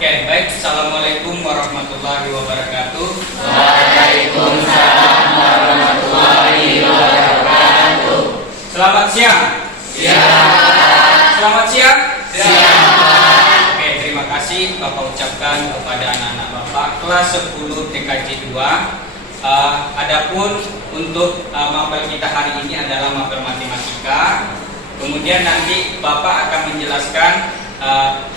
Oke, baik. Assalamualaikum warahmatullahi wabarakatuh. Waalaikumsalam warahmatullahi wabarakatuh. Selamat siang. Siang. Selamat siang. Siang. Oke, terima kasih Bapak ucapkan kepada anak-anak Bapak kelas 10 TKJ 2. Adapun untuk mapel kita hari ini adalah mapel matematika. Kemudian nanti Bapak akan menjelaskan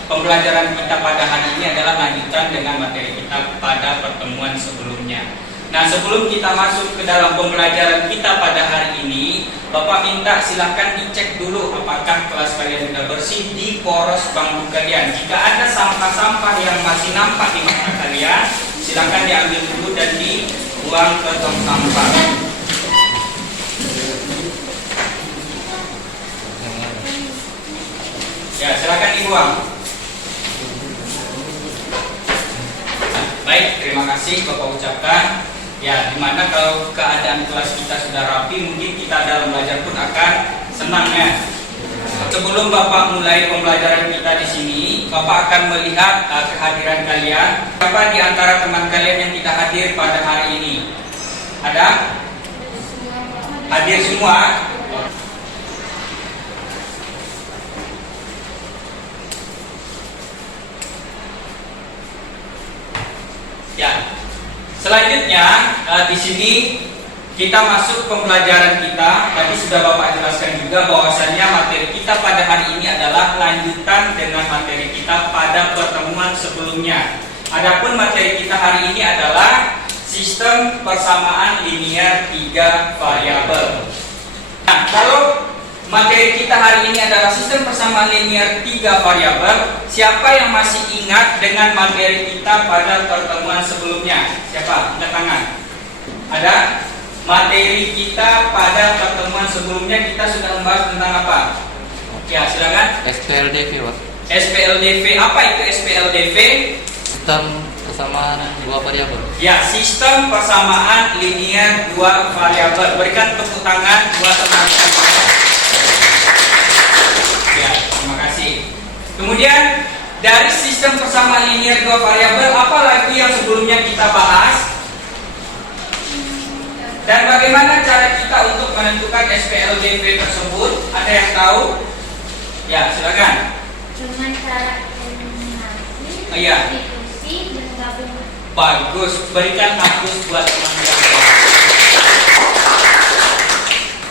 pembelajaran kita pada hari ini adalah lanjutan dengan materi kita pada pertemuan sebelumnya. Nah, sebelum kita masuk ke dalam pembelajaran kita pada hari ini, Bapak minta silahkan dicek dulu apakah kelas kalian sudah bersih di poros bangku kalian. Jika ada sampah-sampah yang masih nampak di mata kalian, silahkan diambil dulu dan dibuang ke tong sampah. Ya, silakan dibuang. Baik, terima kasih Bapak ucapkan. Ya, dimana kalau keadaan kelas kita sudah rapi, mungkin kita dalam belajar pun akan senang ya. Sebelum Bapak mulai pembelajaran kita di sini, Bapak akan melihat kehadiran kalian. Siapa di antara teman kalian yang tidak hadir pada hari ini? Ada? Hadir semua? Ya, selanjutnya di sini kita masuk pembelajaran kita. Tadi sudah Bapak jelaskan juga bahwasannya materi kita pada hari ini adalah lanjutan dengan materi kita pada pertemuan sebelumnya. Adapun materi kita hari ini adalah sistem persamaan linear 3 variabel. Nah, kalau materi kita hari ini adalah sistem persamaan linear 3 variabel. Siapa yang masih ingat dengan materi kita pada pertemuan sebelumnya? Siapa? Angkat tangan. Ada? Materi kita pada pertemuan sebelumnya kita sudah membahas tentang apa? Ya, silakan. SPLDV, Pak. SPLDV. Apa itu SPLDV? Sistem persamaan 2 variabel. Ya, sistem persamaan linear 2 variabel. Berikan tepuk tangan buat teman-teman. Ya, terima kasih. Kemudian dari sistem persamaan linear 2 variabel, apa lagi yang sebelumnya kita bahas? Dan bagaimana cara kita untuk menentukan SPLDV tersebut? Ada yang tahu? Ya, silakan. Dengan cara eliminasi, Iya. substitusi, dan gabungan. Bagus, berikan hapus buat teman-teman.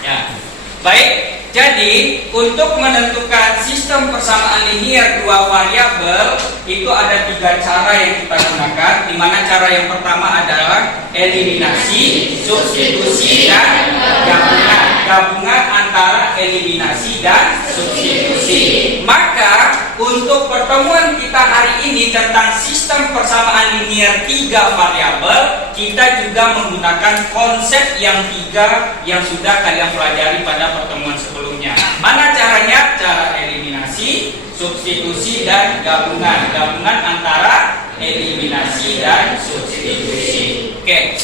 Ya, baik. Jadi, untuk menentukan sistem persamaan linear 2 variabel itu ada 3 cara yang kita gunakan. Di mana cara yang pertama adalah eliminasi, substitusi, dan gabungan. Gabungan antara eliminasi dan substitusi. Maka untuk pertemuan kita hari ini tentang sistem persamaan linear 3 variabel, kita juga menggunakan konsep yang 3 yang sudah kalian pelajari pada pertemuan sebelumnya. Mana caranya? Cara eliminasi, substitusi, dan gabungan. Gabungan antara eliminasi dan substitusi. Oke.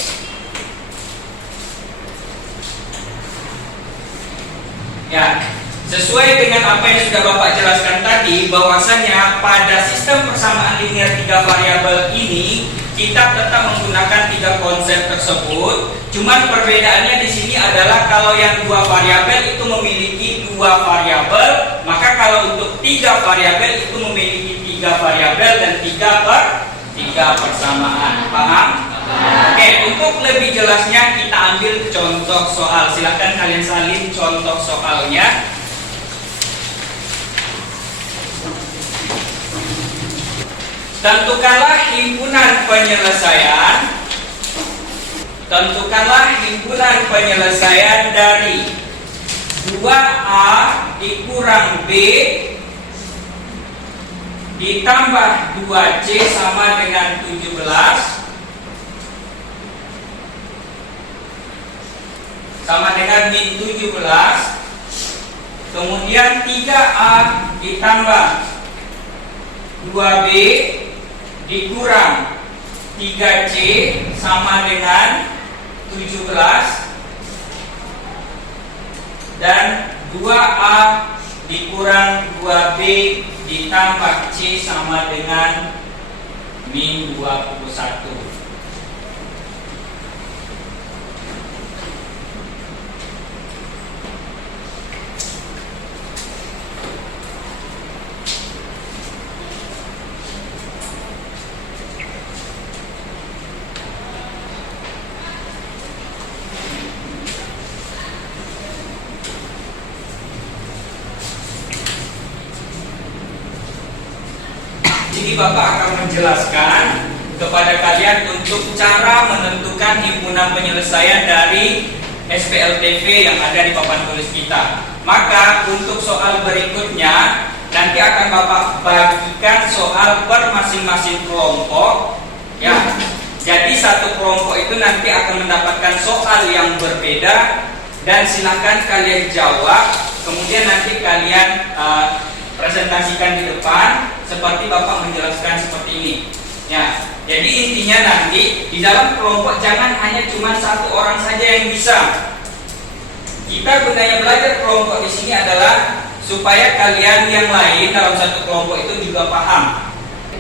Ya, sesuai dengan apa yang sudah Bapak jelaskan tadi, bahwasannya pada sistem persamaan linear 3 variabel ini kita tetap menggunakan 3 konsep tersebut. Cuman perbedaannya di sini adalah kalau yang 2 variabel itu memiliki 2 variabel, maka kalau untuk 3 variabel itu memiliki 3 variabel dan 3 persamaan. Paham? Oke, untuk lebih jelasnya kita ambil contoh soal. Silakan kalian salin contoh soalnya. Tentukanlah himpunan penyelesaian. Tentukanlah himpunan penyelesaian dari 2A dikurang B ditambah 2C sama dengan 17 sama dengan min 17. Kemudian 3A ditambah 2B dikurang 3C sama dengan 17 dan 2A dikurang 2B ditambah C sama dengan min 21. Jadi Bapak akan menjelaskan kepada kalian untuk cara menentukan himpunan penyelesaian dari SPLTV yang ada di papan tulis kita. Maka untuk soal berikutnya nanti akan Bapak bagikan soal per masing-masing kelompok. Ya, jadi satu kelompok itu nanti akan mendapatkan soal yang berbeda dan silakan kalian jawab. Kemudian nanti kalian presentasikan di depan seperti Bapak menjelaskan seperti ini. Ya, jadi intinya nanti di dalam kelompok jangan hanya cuma satu orang saja yang bisa. Kita gunanya belajar kelompok di sini adalah supaya kalian yang lain dalam satu kelompok itu juga paham.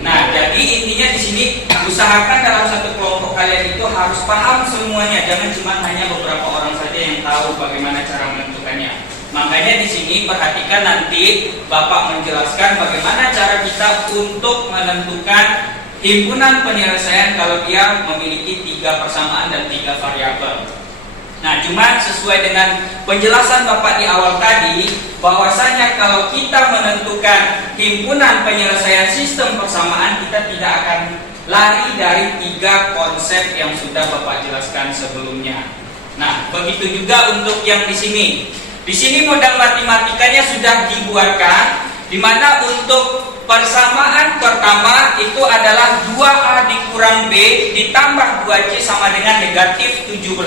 Nah, jadi intinya di sini usahakan dalam satu kelompok kalian itu harus paham semuanya, jangan cuma hanya beberapa orang saja yang tahu bagaimana cara menentukannya. Makanya di sini perhatikan nanti Bapak menjelaskan bagaimana cara kita untuk menentukan himpunan penyelesaian kalau dia memiliki 3 persamaan dan 3 variabel. Nah, cuma sesuai dengan penjelasan Bapak di awal tadi, bahwasanya kalau kita menentukan himpunan penyelesaian sistem persamaan, kita tidak akan lari dari 3 konsep yang sudah Bapak jelaskan sebelumnya. Nah, begitu juga untuk yang di sini. Di sini modal matematikanya sudah dibuatkan, di mana untuk persamaan pertama itu adalah 2A dikurang B ditambah 2C sama dengan negatif 17.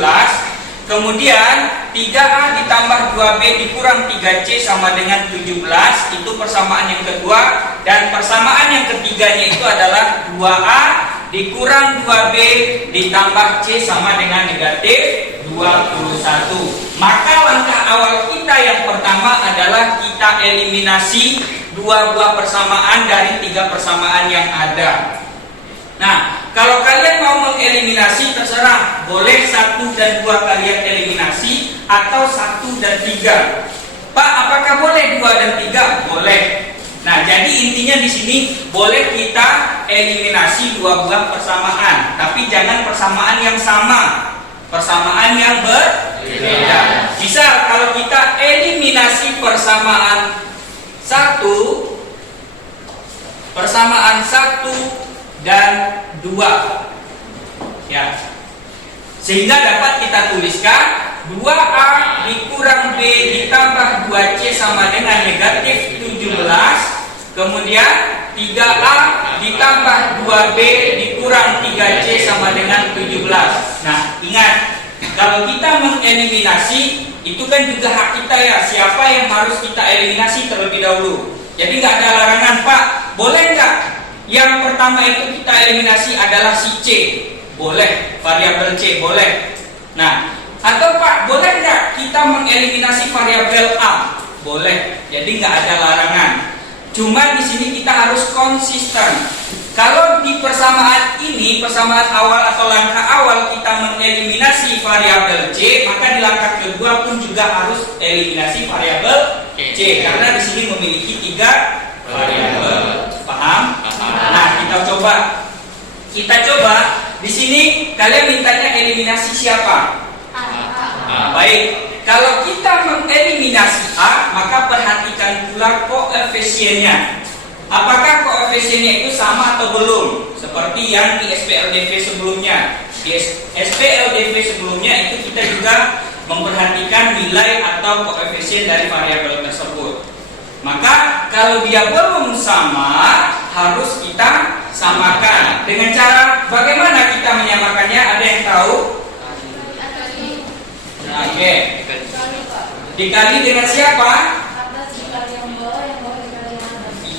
Kemudian 3A ditambah 2B dikurang 3C sama dengan 17. Itu persamaan yang kedua. Dan persamaan yang ketiganya itu adalah 2A dikurang 2B ditambah C sama dengan negatif 21. Maka langkah awal kita yang pertama adalah kita eliminasi 2 buah persamaan dari 3 persamaan yang ada. Nah, kalau kalian mau mengeliminasi terserah, boleh 1 dan 2 kalian eliminasi atau 1 dan 3. Pak, apakah boleh 2 dan 3? Boleh. Nah, jadi intinya di sini boleh kita eliminasi 2 buah persamaan, tapi jangan persamaan yang sama. Persamaan yang berbeda. Misal kalau kita eliminasi persamaan 1 dan 2, ya, sehingga dapat kita tuliskan 2A dikurang B ditambah 2C sama dengan negatif 17. Kemudian 3A ditambah 2B dikurang 3C sama dengan 17. Nah, ingat, kalau kita mengeliminasi itu kan juga hak kita ya, siapa yang harus kita eliminasi terlebih dahulu. Jadi nggak ada larangan, Pak, boleh nggak yang pertama itu kita eliminasi adalah si C? Boleh, variabel C boleh. Nah, atau Pak, boleh nggak kita mengeliminasi variabel A? Boleh, jadi nggak ada larangan. Cuma di sini kita harus konsisten. Kalau di persamaan ini, persamaan awal atau langkah awal kita mengeliminasi variabel C, maka di langkah kedua pun juga harus eliminasi variabel C, karena di sini memiliki 3 variabel. Paham? Nah, kita coba di sini kalian mintanya eliminasi siapa? Baik. Kalau kita mengeliminasi A, maka perhatikan pula koefisiennya. Apakah koefisiennya itu sama atau belum? Seperti yang di SPLDV sebelumnya. Di SPLDV sebelumnya itu kita juga memperhatikan nilai atau koefisien dari variabel tersebut. Maka kalau dia belum sama, harus kita samakan. Dengan cara bagaimana kita menyamakannya? Ada yang tahu? Oke. Dikali dengan siapa?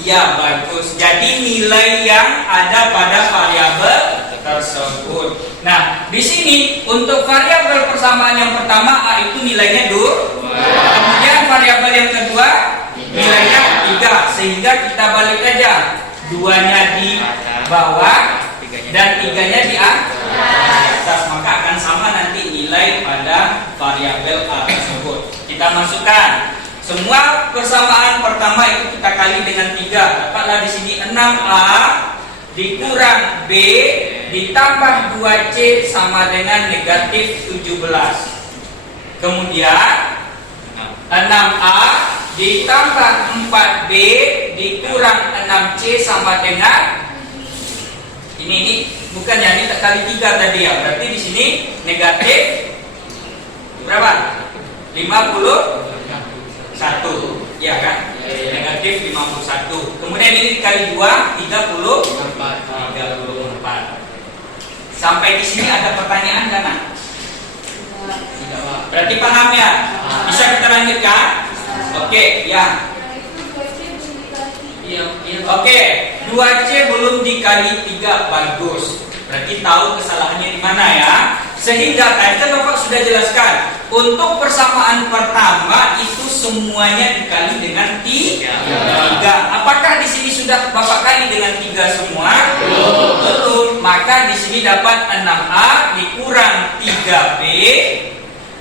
Iya, bagus. Jadi nilai yang ada pada variabel tersebut. Nah, di sini untuk variabel persamaan yang pertama A itu nilainya 2. Kemudian variabel yang kedua nilainya 3. Sehingga kita balik aja. 2-nya di bawah, dan 3-nya di atas, maka akan sama nanti nilai pada variabel A tersebut. Kita masukkan semua persamaan pertama itu kita kali dengan 3. Dapatlah di sini 6A dikurang B ditambah 2C sama dengan negatif 17. Kemudian 6A ditambah 4B dikurang 6C sama dengan ini bukan ya, ini kali 3 tadi ya. Berarti di sini negatif berapa? 51, ya kan? Negatif 51. Kemudian ini dikali 2, 34. Sampai di sini ada pertanyaan kan? Berarti paham ya? Bisa kita lanjutkan? Oke, ya. Oke, 2C belum dikali 3, bagus. Berarti tahu kesalahannya di mana ya? Sehingga tadi kan Bapak sudah jelaskan, untuk persamaan pertama itu semuanya dikali dengan 3. Apakah di sini sudah Bapak kali dengan 3 semua? Belum. Maka di sini dapat 6A dikurang 3B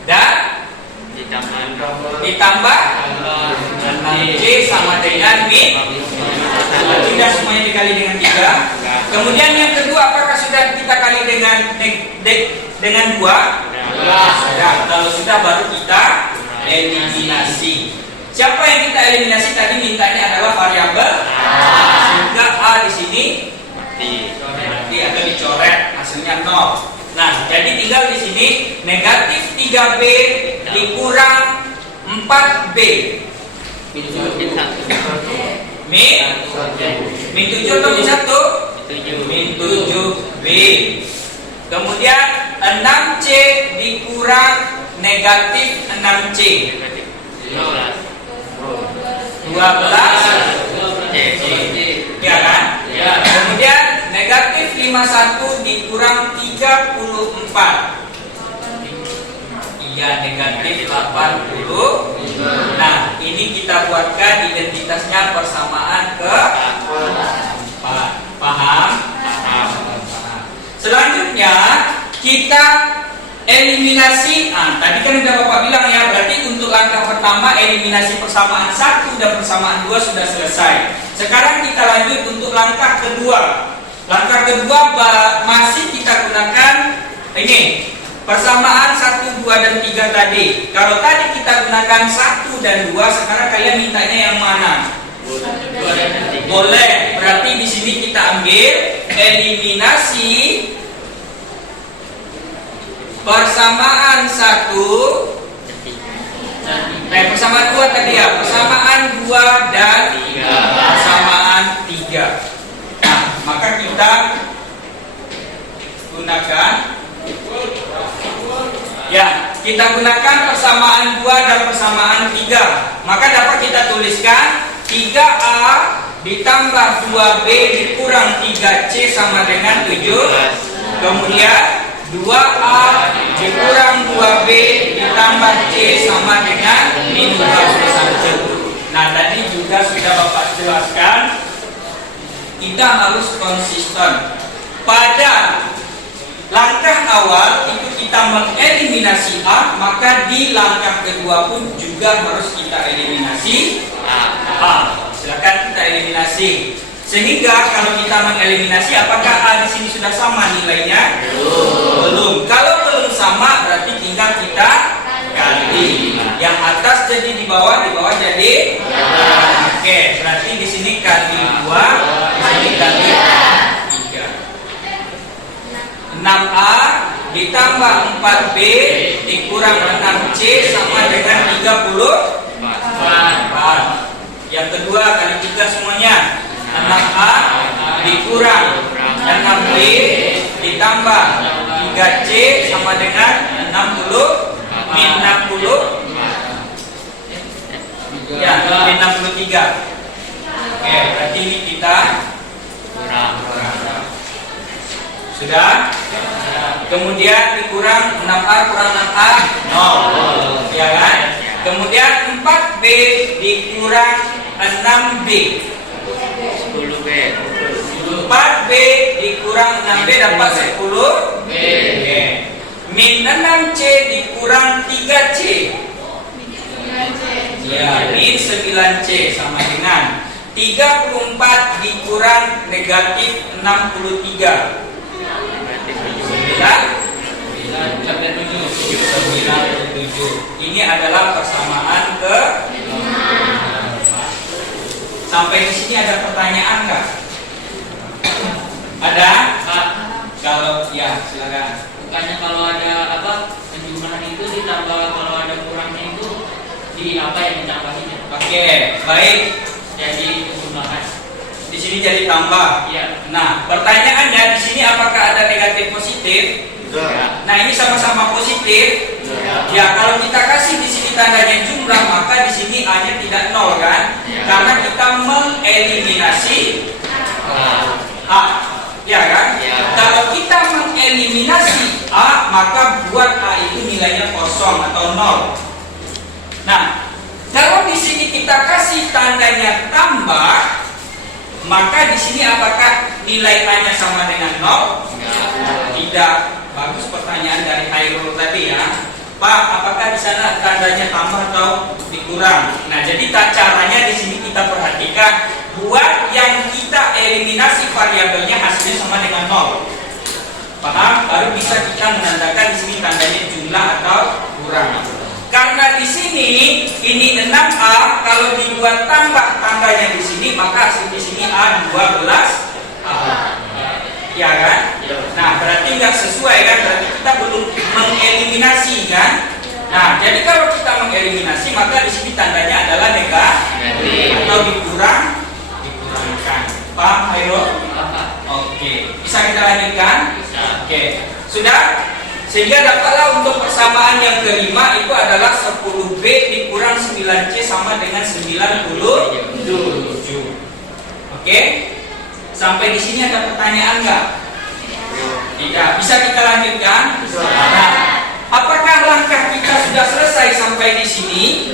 dan ditambah 6C sama dengan min. Tidak semuanya dikali dengan 3. Kemudian yang kedua, apakah sudah kita kali dengan 2? Sudah. Kalau sudah baru kita eliminasi. Siapa yang kita eliminasi tadi mintanya adalah variabel A. Sehingga A di sini mati atau dicoret, hasilnya 0. Nah, jadi tinggal di sini negatif 3B dikurang 4B. Min 7 atau min 1? Min 7B. Kemudian 6C dikurang negatif 6C 12 ya kan? Kemudian negatif 51 dikurang 34. Iya, negatif 80. Nah, ini kita buatkan identitasnya persamaan ke 4. Paham? Selanjutnya kita eliminasi. Tadi kan udah Bapak bilang ya, berarti untuk langkah pertama eliminasi persamaan 1 dan persamaan 2 sudah selesai. Sekarang kita lanjut untuk langkah kedua. Langkah kedua masih kita gunakan ini persamaan 1, 2, dan 3 tadi. Kalau tadi kita gunakan 1 dan 2, sekarang kalian mintanya yang mana? Boleh. Berarti di sini kita ambil eliminasi persamaan 1. Persamaan 2 tadi ya. Persamaan 2 dan persamaan 3. Nah, maka kita gunakan ya, kita gunakan persamaan 2 dan persamaan 3. Maka dapat kita tuliskan 3A ditambah 2B dikurang 3C sama dengan 7. Kemudian 2A dikurang 2B ditambah C sama dengan min 21. Nah, tadi juga sudah Bapak jelaskan, kita harus konsisten. Pada langkah awal itu kita mengeliminasi A, maka di langkah kedua pun juga harus kita eliminasi A. Silakan kita eliminasi. Sehingga kalau kita mengeliminasi, apakah A di sini sudah sama nilainya? Belum. Kalau belum sama, berarti tinggal kita kali. Yang atas jadi di bawah jadi. Oke, berarti di sini kali 2, di sini kali 3. 6A ditambah 4B dikurang 6C sama dengan 34. Yang kedua kali 3 semuanya. 6A dikurang 6B ditambah 3C sama dengan 60 min 60 ya, min 63. Oke, berarti ini kita kurang. Sudah? Kemudian dikurang 6A kurang 6A 0. Ya kan? Kemudian 4B dikurang 6B 10B 4B dikurang 6B dapat 10 B. Min 6C dikurang 3C. Ya, min 9C sama dengan 34 dikurang negatif 63. 97. Ini adalah persamaan ke 5. Sampai di sini ada pertanyaan nggak? Ada? Pak, Kalau ya silakan. bukannya kalau ada apa penjumlahan itu ditambah, kalau ada kurangnya itu di apa yang ditambahinnya? Oke, baik. Jadi penjumlahan. Di sini jadi tambah. Iya. Nah, pertanyaannya di sini apakah ada negatif positif? Ya. Nah, ini sama-sama positif. Ya. Ya, kalau kita kasih di sini tandanya jumlah, maka di sini A-nya tidak nol kan? Ya. Karena kita mengeliminasi A. Ya kan? Ya. Kalau kita mengeliminasi A, maka buat A itu nilainya kosong atau nol. Nah, kalau di sini kita kasih tandanya tambah, maka di sini apakah nilai A-nya sama dengan nol? Tidak. Bagus pertanyaan dari Hairul tadi ya. Pak, apakah di sana tandanya tambah atau dikurang? Nah, jadi caranya di sini kita perhatikan buat yang kita eliminasi variabelnya hasilnya sama dengan nol. Paham? Baru bisa kita menandakan di sini tandanya jumlah atau kurang. Karena di sini ini 6A, kalau dibuat tambah tandanya di sini, maka hasil di sini A 12A. Ya kan? Nah, berarti nggak sesuai kan? Berarti kita belum mengeliminasi kan? Nah, jadi kalau kita mengeliminasi, maka di sini tandanya adalah negatif atau dikurangkan. Paham, Hairul? Oke, bisa kita lanjutkan? Oke, sudah? Sehingga dapatlah untuk persamaan yang kelima itu adalah 10B dikurang 9C sama dengan 97. Oke? Sampai di sini ada pertanyaan nggak? Tidak. Bisa kita lanjutkan? Nah, apakah langkah kita sudah selesai sampai di sini?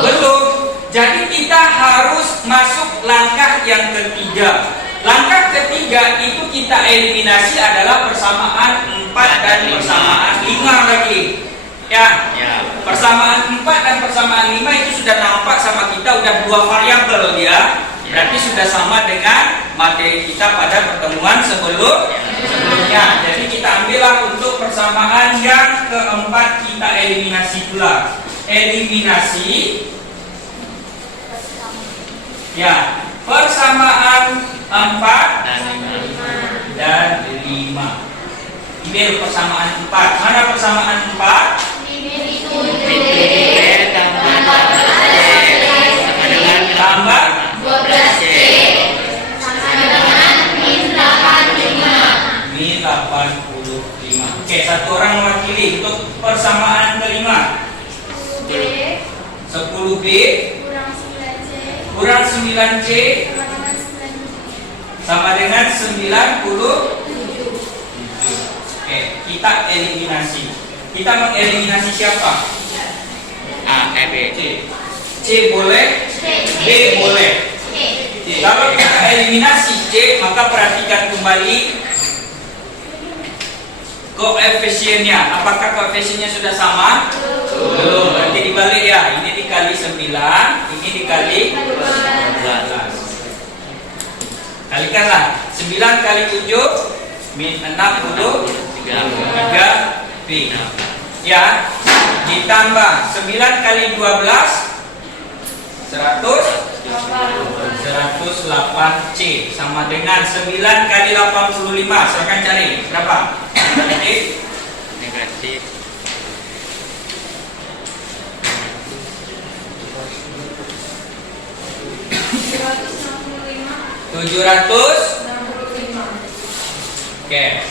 Belum. Jadi kita harus masuk langkah yang ketiga. Langkah ketiga itu kita eliminasi adalah persamaan 4 dan persamaan 5 lagi. Ya. Persamaan 4 dan persamaan 5 itu sudah nampak sama kita, udah dua variabel ya. Berarti sudah sama dengan materi kita pada pertemuan sebelumnya. Jadi kita ambillah untuk persamaan yang keempat, kita eliminasi pula. Eliminasi ya, persamaan 4 dan 5. Ambil persamaan 4. Mana persamaan 4? Tambah 12C sama dengan min 85. min 85. Oke, satu orang mewakili untuk persamaan kelima. 10B kurang 9C kurang 9C sama dengan 9. sama dengan 90. Oke, kita eliminasi. Kita mengeliminasi siapa? C boleh, B boleh. Kalau kita eliminasi C, maka perhatikan kembali koefisiennya. Apakah koefisiennya sudah sama? Belum. Berarti dibalik ya. Ini dikali 9, ini dikali 12. Kalikanlah. 9 kali 7 min 63 B. Ya. Ditambah 9 kali 12 108C sama dengan 9 kali 85. Silakan cari berapa? Negatif 700. Oke.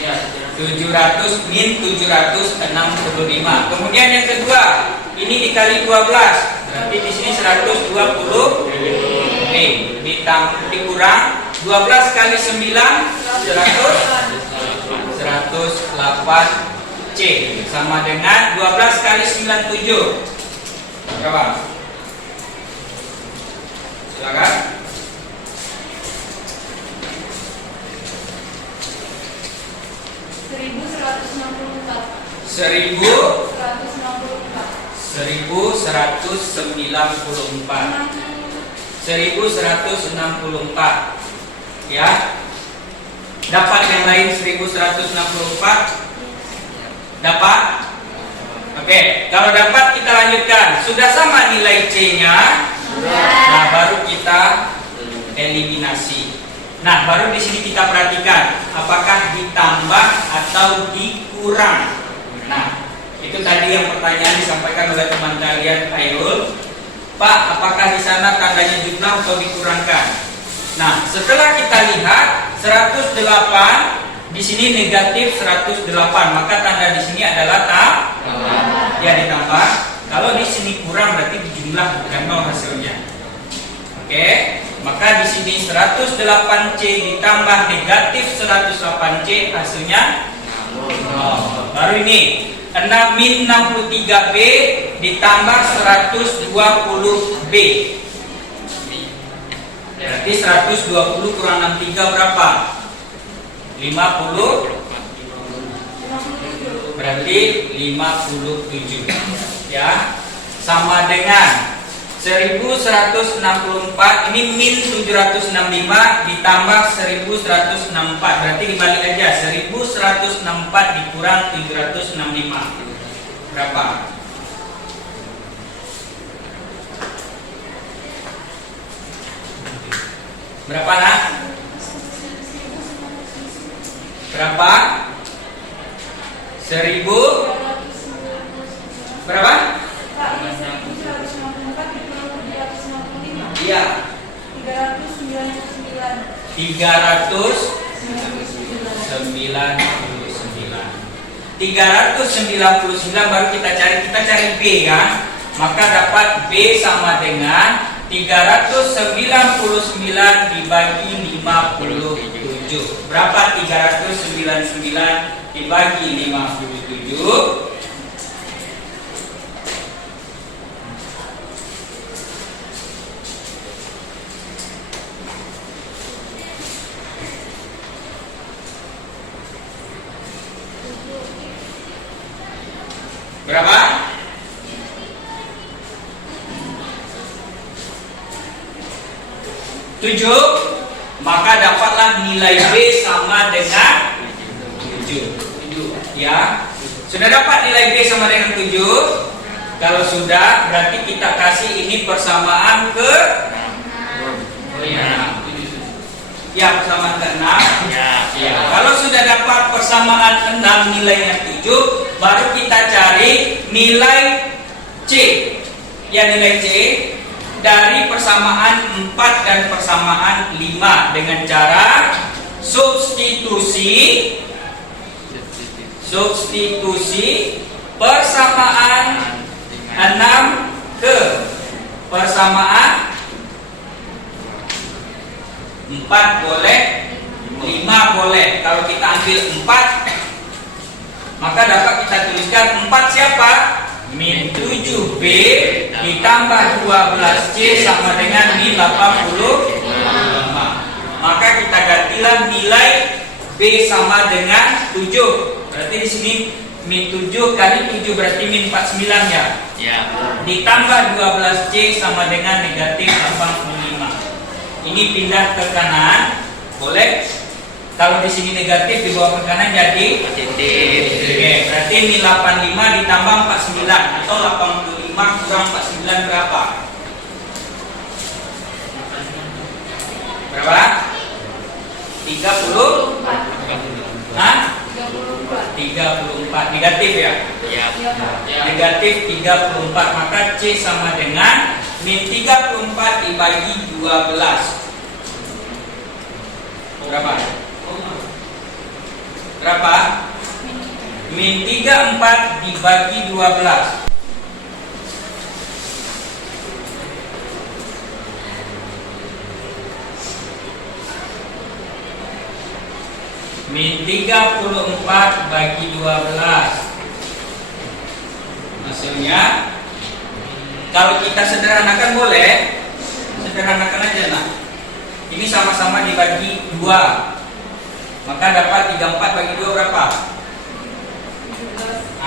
ya. 700 min 765. Kemudian yang kedua, ini dikali 12. Berarti di sini 120. Nih, dikurang 12 kali 9 108C sama dengan 12 kali 97. Berapa? Silakan. 1164 ya. Dapat yang lain 1164? Dapat? Oke, kalau dapat kita lanjutkan. Sudah sama nilai C-nya? Nah, baru kita eliminasi. Nah, baru di sini kita perhatikan apakah ditambah atau dikurang. Nah, itu tadi yang pertanyaan disampaikan oleh teman kalian Khairul. Pak, apakah di sana tandanya jumlah atau dikurangkan? Nah, setelah kita lihat 108 di sini negatif 108, maka tanda di sini adalah ya ditambah. Kalau di sini kurang berarti dijumlah bukan nol hasilnya. Oke, maka di sini 108C ditambah negatif 108C hasilnya nol. Baru ini 63B ditambah 120B. Berarti 120 kurang 63 berapa? 50. Berarti 57 ya. Sama dengan 1164 ini min 765 ditambah 1164. Berarti dibalik aja, 1164 dikurang 765 berapa? Berapa nak? Berapa? 1000 berapa? Iya. 399 baru kita cari B kan? Maka dapat B sama dengan 399 dibagi 57. Berapa 399 dibagi 57? Berapa? Tujuh. Maka dapatlah nilai B sama dengan 7. Ya. Sudah dapat nilai B sama dengan 7? Kalau sudah, berarti kita kasih ini persamaan ke ya, persamaan ke 6. Ya. Kalau sudah dapat persamaan 6 nilainya 7, baru kita cari nilai C. Ya, nilai C dari persamaan 4 dan persamaan 5 dengan cara substitusi persamaan 6 ke persamaan 4 boleh, 5 boleh. Kalau kita ambil 4, maka dapat kita tuliskan 4 siapa? Min 7B ditambah 12C sama dengan min 85. Maka kita gantilah nilai B sama dengan 7. Berarti di sini min 7 kali 7 berarti min 49 ya. Ditambah 12C sama dengan negatif 85. Ini pindah ke kanan, boleh. Kalau di sini negatif dibawa ke kanan jadi positif. Oke, berarti ini 85 ditambah 49 atau 85 kurang 49 berapa? Berapa? 30? Hah? 34 negatif ya? Negatif 34, maka C sama dengan min 34 dibagi 12. Berapa? Berapa? Min 34 dibagi 12. Min 34 bagi 12. Hasilnya, kalau kita sederhanakan boleh, sederhanakan aja nah. Ini sama-sama dibagi 2. Maka dapat 34 bagi 2 berapa?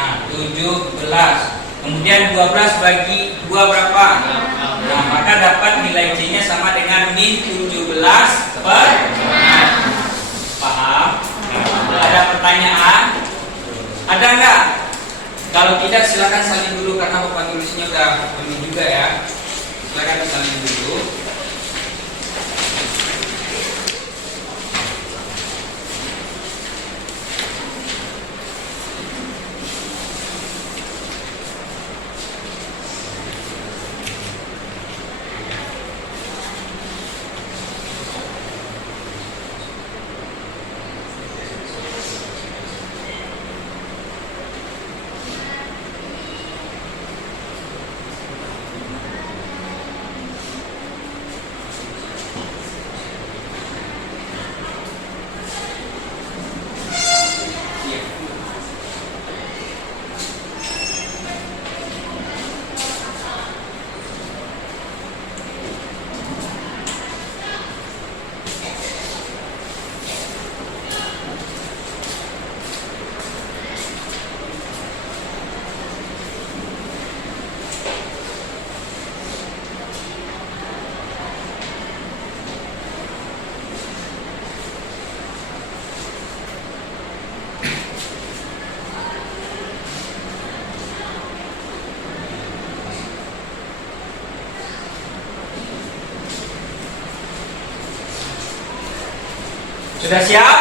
Nah, 17. Kemudian 12 bagi 2 berapa? Nah, maka dapat nilai C-nya sama dengan min 17 per 6. Paham? Ada pertanyaan? Ada enggak? Kalau tidak silakan salin dulu karena papan tulisnya udah penuh juga ya. Silakan disalin dulu. Sudah siap?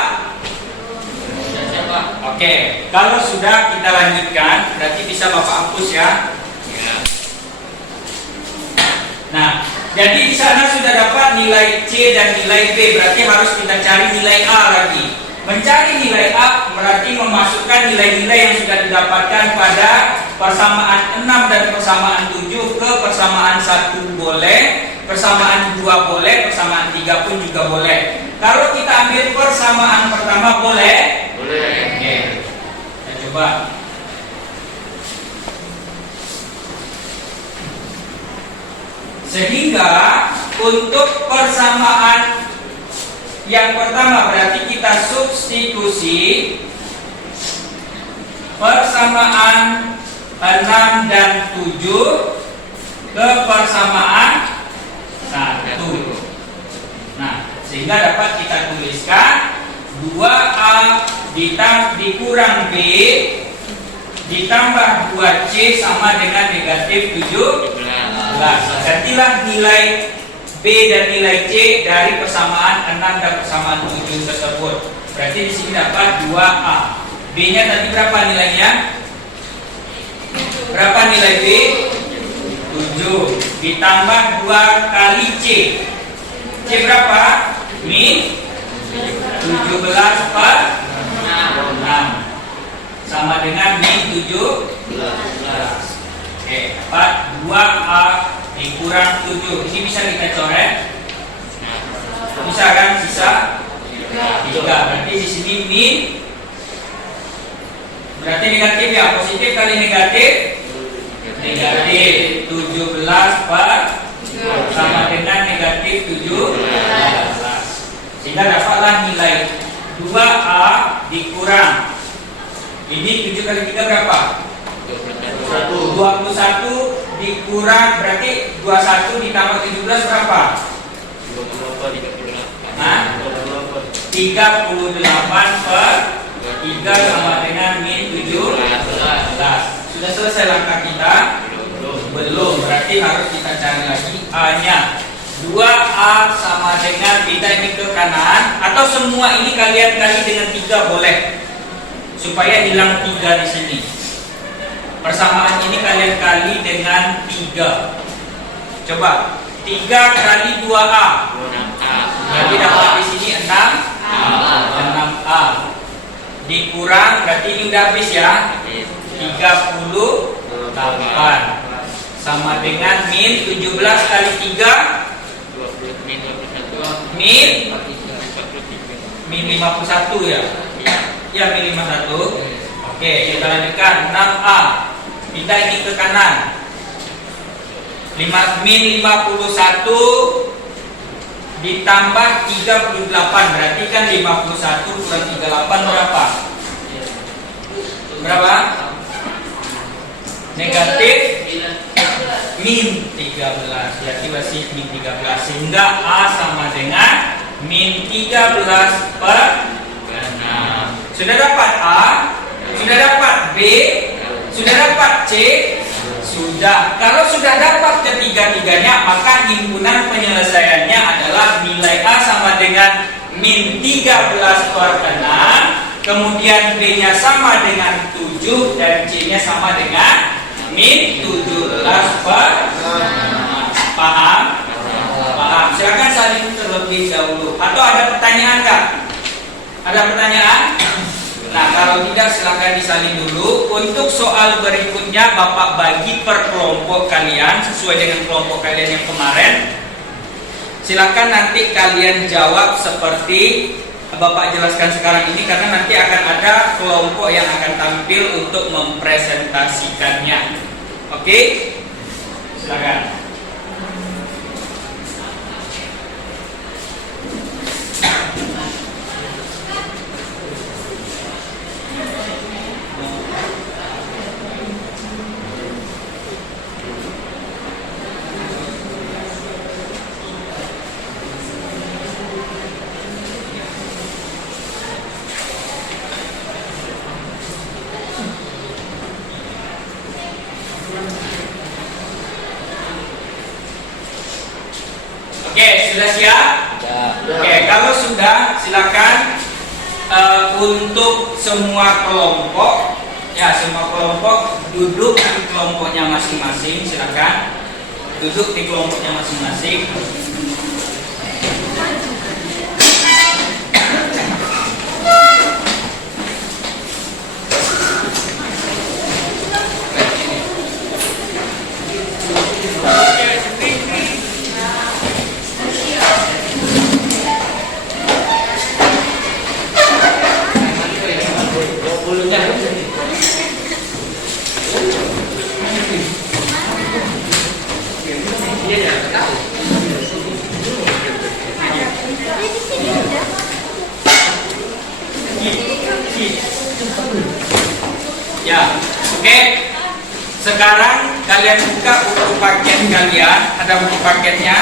Sudah siap, Pak? Oke, kalau sudah kita lanjutkan, berarti bisa Bapak hapus ya. Ya. Nah, jadi di sana sudah dapat nilai C dan nilai B, berarti harus kita cari nilai A lagi. Mencari nilai A berarti memasukkan nilai-nilai yang sudah didapatkan pada persamaan 6 dan persamaan 7 ke persamaan 1 boleh, persamaan 2 boleh, persamaan 3 pun juga boleh. Kalau kita ambil persamaan pertama boleh? Boleh. Oke, kita coba. Sehingga untuk persamaan yang pertama berarti kita substitusi persamaan 6 dan 7 ke persamaan 1. Nah, sehingga dapat kita tuliskan 2A dikurang B ditambah 2C sama dengan negatif 17. Gantilah nilai B dan nilai C dari persamaan 6 dan persamaan 7 tersebut. Berarti di sini dapat 2A. B-nya tadi berapa nilainya? Berapa nilai B? 7 ditambah 2 kali C. C berapa? Min 17 per 6 sama dengan min 17. Oke, dapat 2A dikurang 7. Ini bisa kita coret? Bisa kan? Sisa 3. Berarti di sini min berarti negatif ya, positif kali negatif negatif 17 per sama dengan negatif 17. Sehingga dapatlah nilai 2A dikurang ini 7 kali 3 berapa? 21 dikurang berarti 21 ditambah 17 berapa? 38 per 3 sama dengan min 17. Sudah selesai langkah kita? Belum, berarti harus kita cari lagi A-nya. 2A sama dengan kita ini ke kanan atau semua ini kalian kali dengan 3 boleh. Supaya hilang 3 di sini. Persamaan ini kalian kali dengan 3. Coba 3 kali 2A. Jadi dapat di sini 6A. Dikurang berarti ini udah habis ya. 38 sama dengan min 17 kali 3 min 51 ya. Ya min 51. Oke, kita lanjutkan 6A. Kita ini ke kanan. Min 51 ditambah 38 berarti kan 51 kurang 38 berapa? Berapa? Negatif Bila min 13. Berarti masih min 13. Sehingga A sama dengan min 13 per 6. Sudah dapat A? Sudah dapat B? Sudah dapat C? Sudah. Kalau sudah dapat ketiga-tiganya, maka himpunan penyelesaiannya adalah nilai A sama dengan min 13 per 6. Kemudian B-nya sama dengan 7 dan C-nya sama dengan min 17 per 6. Paham? Paham. Silakan salin terlebih dahulu. Atau ada pertanyaan Kak? Ada pertanyaan? Nah, kalau tidak silakan disalin dulu. Untuk soal berikutnya Bapak bagi per kelompok kalian sesuai dengan kelompok kalian yang kemarin. Silakan nanti kalian jawab seperti Bapak jelaskan sekarang ini, karena nanti akan ada kelompok yang akan tampil untuk mempresentasikannya. Oke? Silakan. Oke, sudah siap? Oke, kalau sudah silakan untuk semua kelompok, ya semua kelompok duduk di kelompoknya masing-masing. Silakan duduk di kelompoknya masing-masing. Ya, oke. Sekarang kalian buka buku paket kalian. Ada buku paketnya.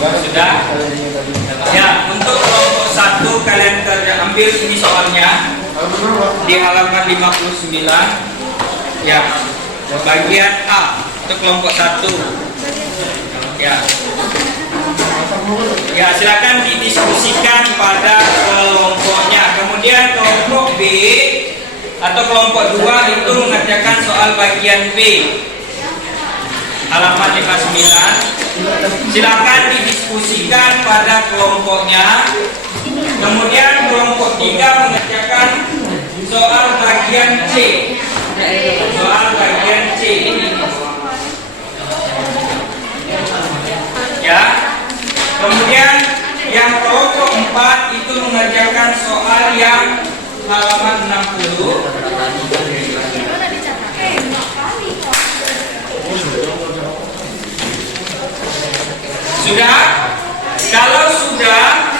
Sudah? Ya, untuk kelompok 1 kalian ambil ini soalnya di halaman 59. Ya, bagian A untuk kelompok 1. Ya. Ya, silakan didiskusikan pada kelompoknya. Kemudian kelompok B atau kelompok 2 itu mengerjakan soal bagian B. Halaman 59. Silakan didiskusikan pada kelompoknya. Kemudian kelompok 3 mengerjakan soal bagian C. Soal bagian C ini. Ya. Kemudian yang kelompok 4 itu mengerjakan soal yang halaman 60. Sudah? Kalau sudah,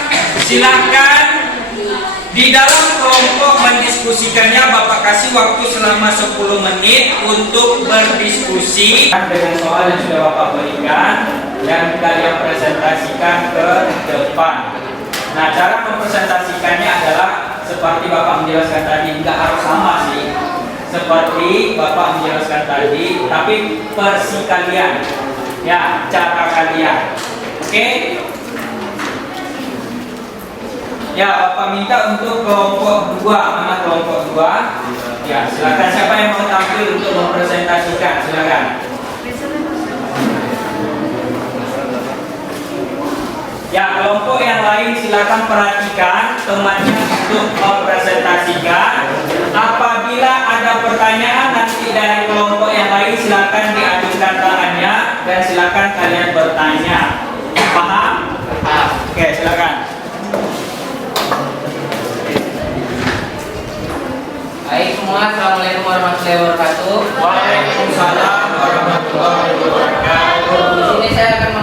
silahkan di dalam kelompok mendiskusikannya. Bapak kasih waktu selama 10 menit untuk berdiskusi dengan soal yang sudah Bapak berikan dan kalian presentasikan ke depan. Nah, cara mempresentasikannya adalah seperti Bapak menjelaskan tadi, nggak harus sama sih. Seperti Bapak menjelaskan tadi, tapi versi kalian, ya, cara kalian. Oke? Ya, Bapak minta untuk kelompok 2. Mana kelompok 2? Ya, silakan siapa yang mau tampil untuk mempresentasikan, silakan. Ya, kelompok yang lain silakan perhatikan temannya untuk mempresentasikan. Apabila ada pertanyaan nanti dari kelompok yang lain silakan diadu kataannya dan silakan kalian bertanya. Paham? Paham. Oke, silakan. Baik semua, assalamualaikum warahmatullahi wabarakatuh. Waalaikumsalam warahmatullahi wabarakatuh. Di sini saya akan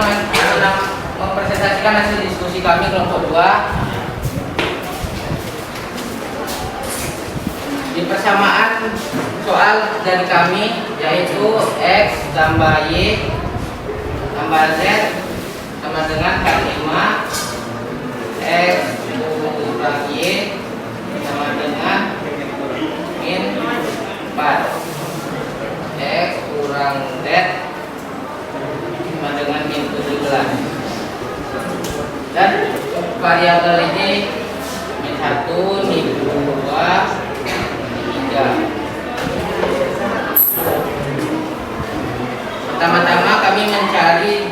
mempresentasikan hasil diskusi kami kelompok 2. Di persamaan soal dari kami yaitu X tambah Y tambah Z sama dengan K5, X kurang Y sama dengan min 4, X kurang Z sama dengan min 17, dan variabel ini min 1, min 2, 3. Pertama-tama kami mencari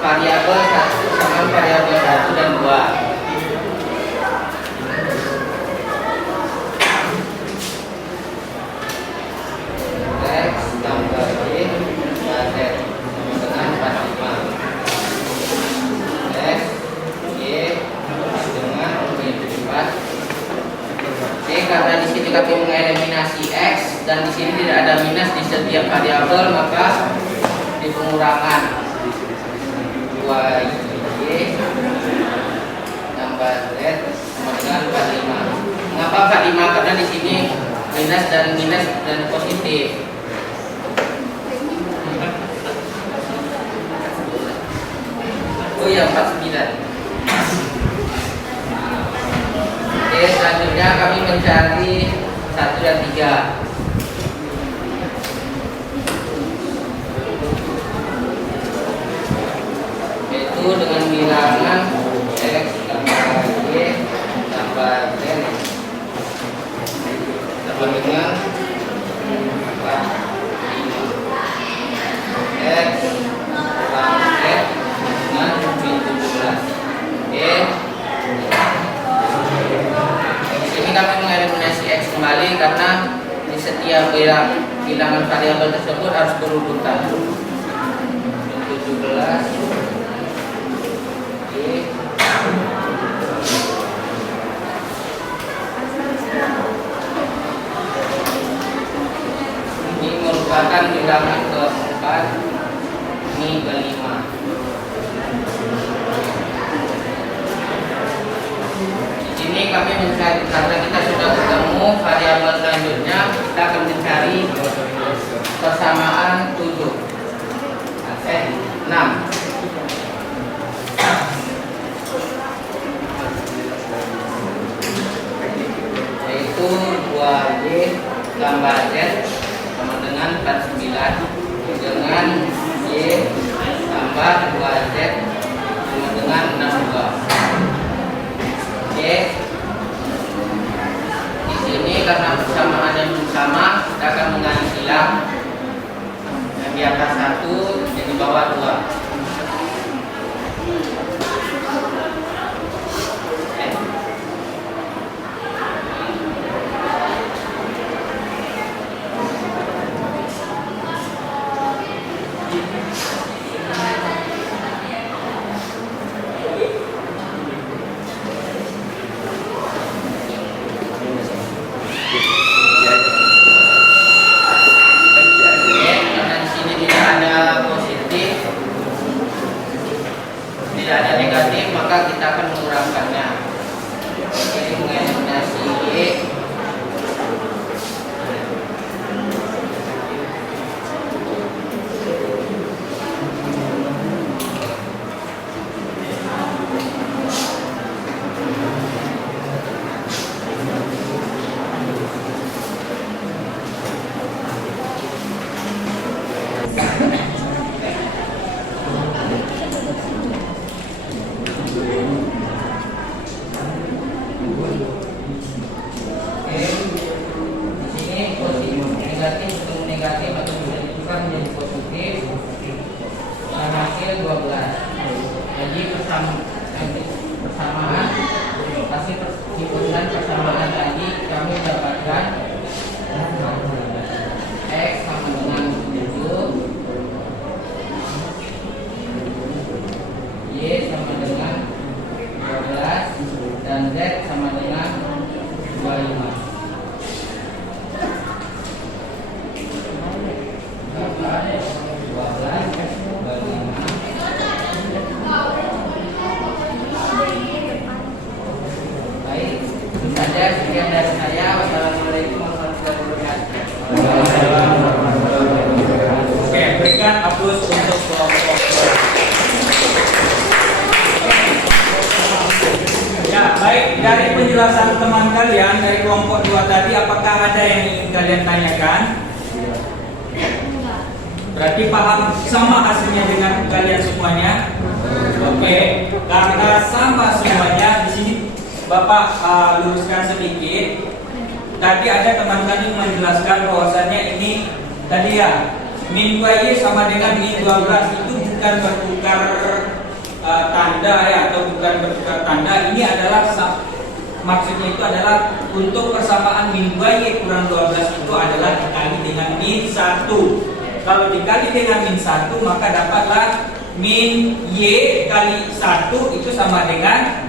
variabel 1 sama variabel 1 dan 2. X tambah Y tambah Z sama dengan 45. X Y sama dengan 4. Oke, karena di sini kami mengeliminasi X dan di sini tidak ada minus di setiap variabel, maka di pengurangan 2Y tambah Z sama dengan 45. Mengapa 45? Karena di sini minus dan positif. Oh ya, 49. Oke, selanjutnya kami mencari 1 dan 3. Yaitu dengan bilangan X tambah Y tambah Z sama dengan 4, 5. X kurang Z dengan min 17. Oke. Ini kami mengeliminasi X kembali karena di setiap bilangan variabel tersebut harus berurutan. 17. Oke. Ini merupakan bilangan keempat, ini kelima. Ini kami mencari, karena kita sudah ketemu variabel selanjutnya, kita akan mencari persamaan 7, 6. Yaitu 2Y tambah Z sama dengan 49 dengan Y tambah 2Z sama dengan 62. Oke. Di sini karena persamaan yang sama, kita akan mengganti silang. Yang di atas 1, yang di bawah 2. Tidak ada negatif, maka kita akan mengurangkannya. Jadi mengeliminasi Y. Negatif atau bisa ditukar menjadi positif dan hasil 12. Jadi persamaan hasil himpunan persamaan tadi kami dapatkan X dari penjelasan teman kalian dari kelompok 2 tadi, apakah ada yang ingin kalian tanyakan? Berarti paham sama hasilnya dengan kalian semuanya? Oke, karena sama semuanya, di sini Bapak luruskan sedikit. Tadi ada teman tadi menjelaskan bahwasannya ini tadi ya, min 2y sama dengan min 12 itu bukan bertukar tanda ya, atau bukan bertukar tanda. Ini adalah maksudnya itu adalah untuk persamaan min 2y kurang 12 itu adalah dikali dengan min 1. Kalau dikali dengan min 1 maka dapatlah min y kali 1 itu sama dengan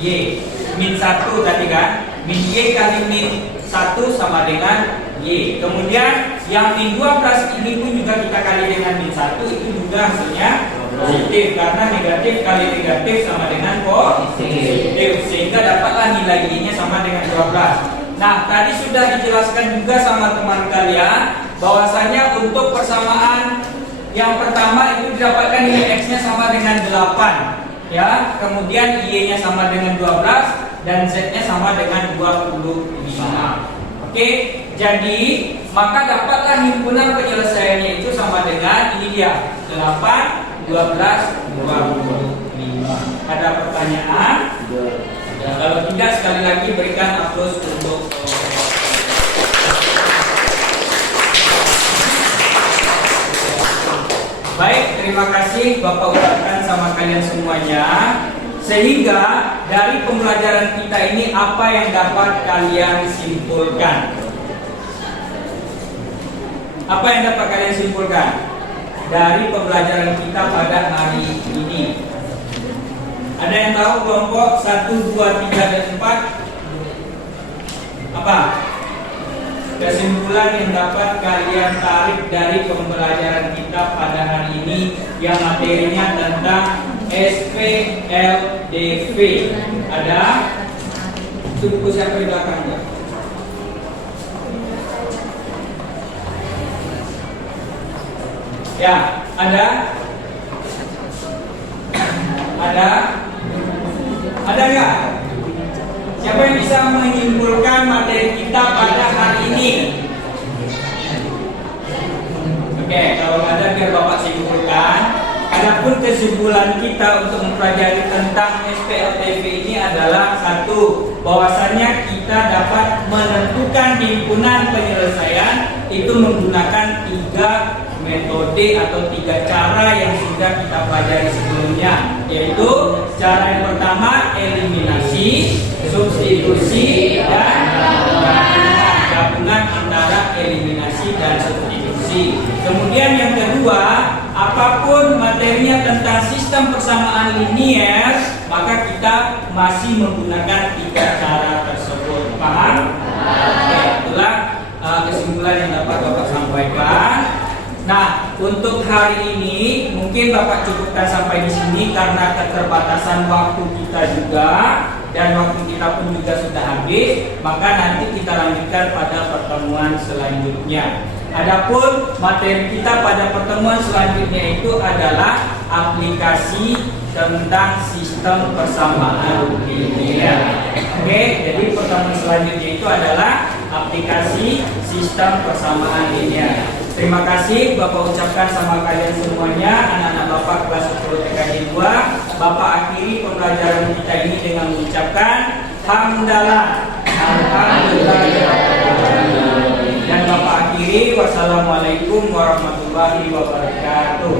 y. Min 1 tadi kan, min y kali min 1 sama dengan y. Kemudian yang min 12 ini pun juga kita kali dengan min 1, itu juga hasilnya positif, karena negatif kali negatif sama dengan positif, sehingga dapatlah nilai y-nya sama dengan 12. Nah, tadi sudah dijelaskan juga sama teman kalian bahwasanya untuk persamaan yang pertama itu didapatkan nilai x-nya sama dengan 8 ya, kemudian y-nya sama dengan 12 dan z-nya sama dengan 25. Oke, jadi maka dapatlah himpunan penyelesaiannya itu sama dengan ini dia 8, 12, 25. Ada pertanyaan? Ya, kalau tidak sekali lagi berikan aplaus untuk baik, terima kasih Bapak ucapkan sama kalian semuanya. Sehingga dari pembelajaran kita ini apa yang dapat kalian simpulkan? Apa yang dapat kalian simpulkan dari pembelajaran kita pada hari ini? Ada yang tahu kelompok 1, 2, 3, dan 4? Apa? Kesimpulan yang dapat kalian tarik dari pembelajaran kita pada hari ini yang materinya tentang SPLDV. Ada? Itu buku siapa di belakang ya? Ya, ada? Ada? Ada nggak? Siapa yang bisa menyimpulkan materi kita pada hari ini? Oke, kalau ada biar Bapak simpulkan. Adapun kesimpulan kita untuk mempelajari tentang SPLDV ini adalah satu, bahwasannya kita dapat menentukan himpunan penyelesaian itu menggunakan 3 metode atau 3 cara yang sudah kita pelajari sebelumnya, yaitu cara yang pertama eliminasi, substitusi, dan gabungan antara eliminasi dan substitusi. Kemudian yang kedua, apapun materinya tentang sistem persamaan linier, maka kita masih menggunakan 3 cara tersebut. Paham? Itulah kesimpulan yang dapat Bapak sampaikan. Nah, untuk hari ini mungkin Bapak cukupkan sampai di sini karena keterbatasan waktu kita juga dan waktu kita pun juga sudah habis, maka nanti kita lanjutkan pada pertemuan selanjutnya. Adapun materi kita pada pertemuan selanjutnya itu adalah aplikasi tentang sistem persamaan linier. Oke, jadi pertemuan selanjutnya itu adalah aplikasi sistem persamaan linier. Terima kasih Bapak ucapkan sama kalian semuanya, anak-anak Bapak kelas 10 TKJ 2. Bapak akhiri pembelajaran kita ini dengan mengucapkan hamdalah, alhamdulillah, dan Bapak akhiri wassalamualaikum warahmatullahi wabarakatuh.